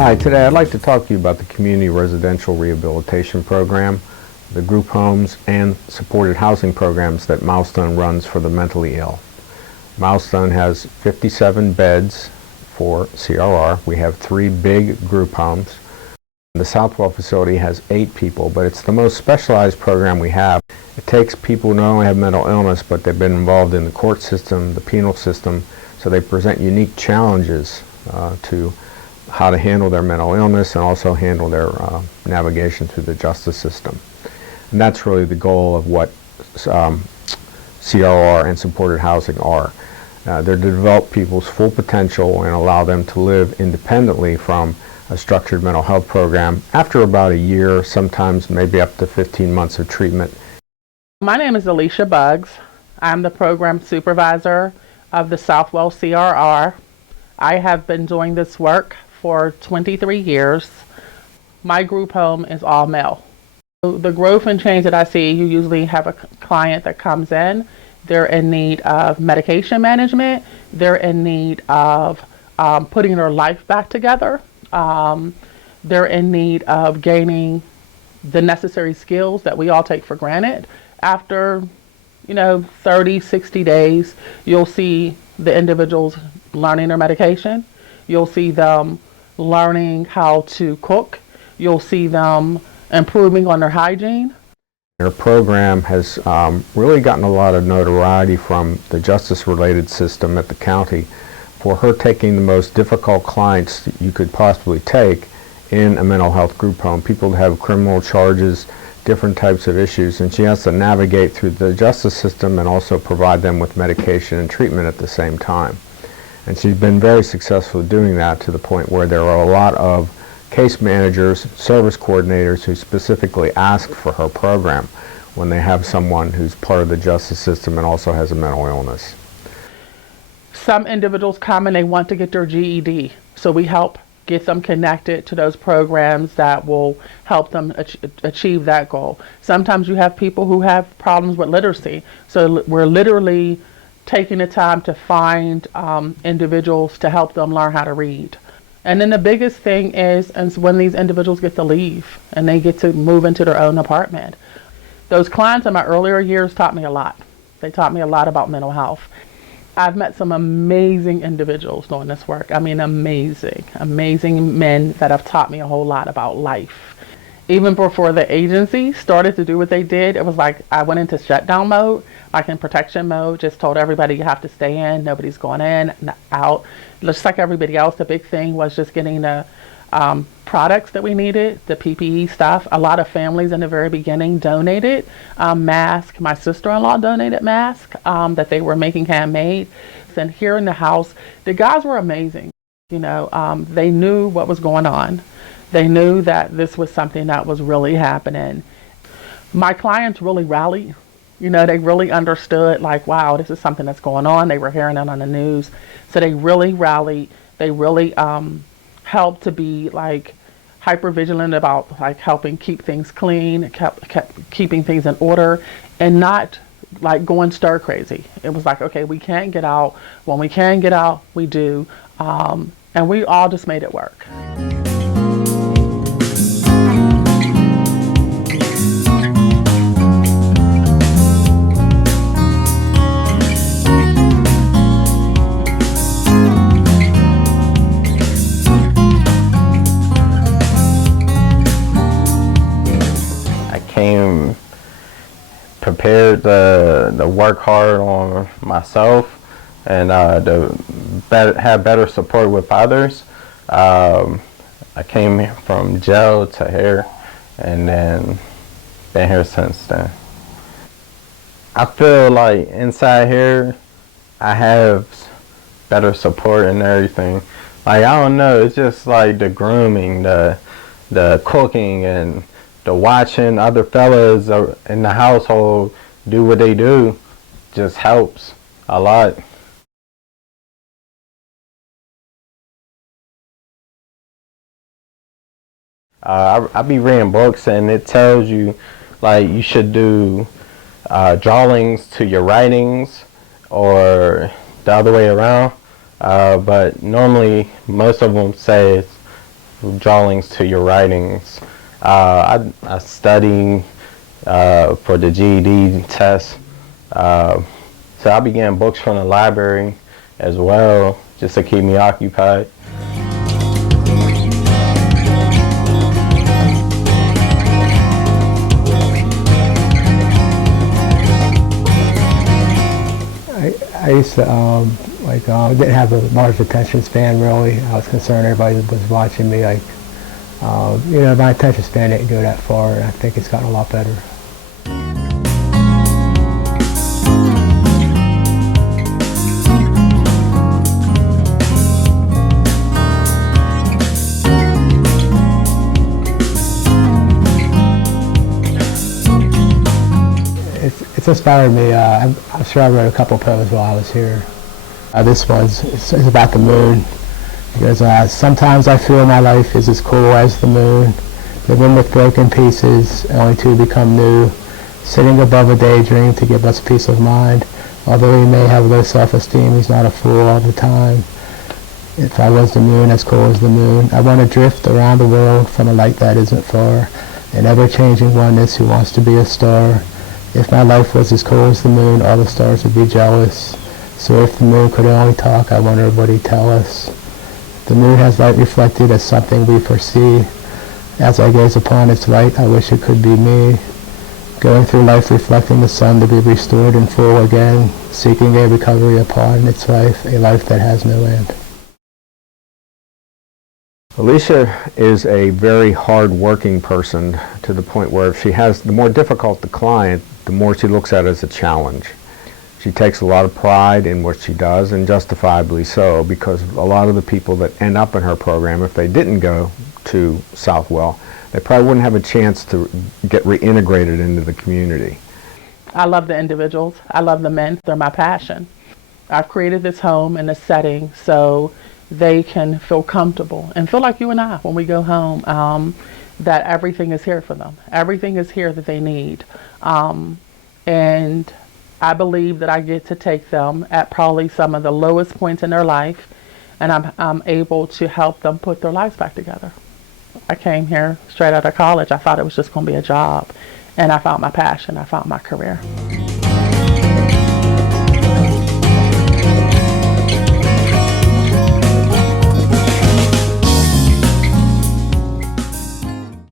Hi, today I'd like to talk to you about the Community Residential Rehabilitation Program, the group homes and supported housing programs that Milestone runs for the mentally ill. Milestone has 57 beds for CRR. We have 3 big group homes. The Southwell facility has 8 people, but it's the most specialized program we have. It takes people who not only have mental illness, but they've been involved in the court system, the penal system, so they present unique challenges to how to handle their mental illness and also handle their navigation through the justice system. And that's really the goal of what CRR and supported housing are. They're to develop people's full potential and allow them to live independently from a structured mental health program after about a year, sometimes maybe up to 15 months of treatment. My name is Alicia Buggs. I'm the program supervisor of the Southwell CRR. I have been doing this work for 23 years. My group home is all male. The growth and change that I see, you usually have a client that comes in, they're in need of medication management, they're in need of putting their life back together, they're in need of gaining the necessary skills that we all take for granted. After 30, 60 days, you'll see the individuals learning their medication, you'll see them learning how to cook. You'll see them improving on their hygiene. Our program has really gotten a lot of notoriety from the justice-related system at the county for her taking the most difficult clients that you could possibly take in a mental health group home. People that have criminal charges, different types of issues, and she has to navigate through the justice system and also provide them with medication and treatment at the same time. And she's been very successful doing that to the point where there are a lot of case managers, service coordinators who specifically ask for her program when they have someone who's part of the justice system and also has a mental illness. Some individuals come and they want to get their GED, so we help get them connected to those programs that will help them achieve that goal. Sometimes you have people who have problems with literacy, so we're literally taking the time to find individuals to help them learn how to read. And then the biggest thing is when these individuals get to leave and they get to move into their own apartment. Those clients in my earlier years taught me a lot. They taught me a lot about mental health. I've met some amazing individuals doing this work. I mean, amazing men that have taught me a whole lot about life. Even before the agency started to do what they did, it was like I went into shutdown mode, like in protection mode, just told everybody you have to stay in, nobody's going in, out. Just like everybody else, the big thing was just getting the products that we needed, the PPE stuff. A lot of families in the very beginning donated masks. My sister-in-law donated masks that they were making handmade. And here in the house, the guys were amazing. They knew what was going on. They knew that this was something that was really happening. My clients really rallied. They really understood, like, wow, this is something that's going on. They were hearing it on the news. So they really rallied. They really helped to be like hyper vigilant about like helping keep things clean, kept keeping things in order, and not like going stir crazy. It was like, okay, we can't get out. When we can get out, we do. And we all just made it work. Prepared to work hard on myself and to have better support with others. I came from jail to here and then been here since then. I feel like inside here I have better support and everything. Like, I don't know, it's just like the grooming, the cooking, and the watching other fellas in the household do what they do just helps a lot. I be reading books and it tells you like you should do drawings to your writings or the other way around, but normally most of them say it's drawings to your writings. I study for the GED test. So I began books from the library as well, just to keep me occupied. I used to didn't have a large attention span really. I was concerned everybody was watching me. My attention span didn't go that far, and I think it's gotten a lot better. It's inspired me. I'm sure I wrote a couple poems while I was here. This one's it's about the moon. Because sometimes I feel my life is as cool as the moon, living with broken pieces, only to become new, sitting above a daydream to give us peace of mind. Although he may have low self-esteem, he's not a fool all the time. If I was the moon, as cool as the moon, I want to drift around the world from a light that isn't far, an ever-changing oneness who wants to be a star. If my life was as cool as the moon, all the stars would be jealous. So if the moon could only talk, I wonder what he'd tell us. The moon has light reflected as something we foresee. As I gaze upon its light, I wish it could be me. Going through life reflecting the sun to be restored in full again, seeking a recovery upon its life, a life that has no end. Alicia is a very hard-working person to the point where if she has, the more difficult the client, the more she looks at it as a challenge. She takes a lot of pride in what she does, and justifiably so, because a lot of the people that end up in her program, if they didn't go to Southwell, they probably wouldn't have a chance to get reintegrated into the community. I love the individuals. I love the men. They're my passion. I've created this home and this setting so they can feel comfortable and feel like you and I when we go home, that everything is here for them. Everything is here that they need. And I believe that I get to take them at probably some of the lowest points in their life, and I'm able to help them put their lives back together. I came here straight out of college. I thought it was just going to be a job, and I found my passion. I found my career.